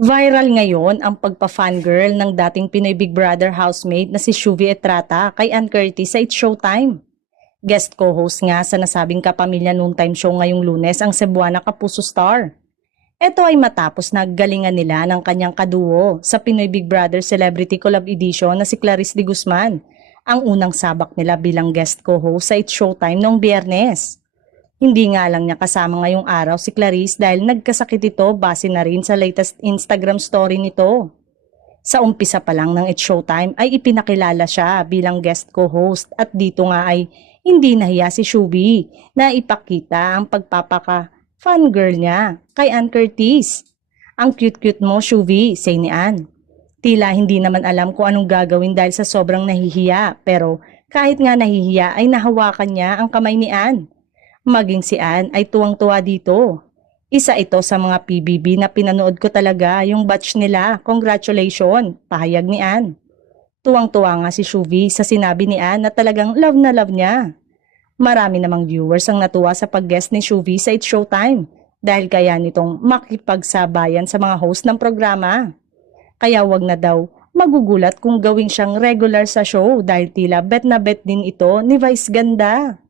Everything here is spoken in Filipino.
Viral ngayon ang pagpa-fangirl ng dating Pinoy Big Brother housemate na si Shuvi Etrata kay Ann Curtis sa It's Showtime. Guest co-host nga sa nasabing Kapamilya Noontime Show ngayong Lunes ang Cebuana Kapuso star. Ito ay matapos naggalingan nila ng kanyang kaduo sa Pinoy Big Brother Celebrity Collab Edition na si Clarice de Guzman, ang unang sabak nila bilang guest co-host sa It's Showtime noong Biyernes. Hindi nga lang niya kasama ngayong araw si Clarice dahil nagkasakit ito base na rin sa latest Instagram story nito. Sa umpisa pa lang ng It's Showtime ay ipinakilala siya bilang guest co-host at dito nga ay hindi nahiya si Shubi na ipakita ang pagpapaka-fangirl niya kay Ann Curtis. Ang cute-cute mo, Shubi, say ni Ann. Tila hindi naman alam kung anong gagawin dahil sa sobrang nahihiya pero kahit nga nahihiya ay nahawakan niya ang kamay ni Ann. Maging si Ann ay tuwang-tuwa dito. Isa ito sa mga PBB na pinanood ko talaga yung batch nila. Congratulations, pahayag ni Ann. Tuwang-tuwa nga si Shuvi sa sinabi ni Ann na talagang love na love niya. Marami namang viewers ang natuwa sa pag-guest ni Shuvi sa It's Showtime dahil kaya nitong makipagsabayan sa mga host ng programa. Kaya wag na daw magugulat kung gawin siyang regular sa show dahil tila bet na bet din ito ni Vice Ganda.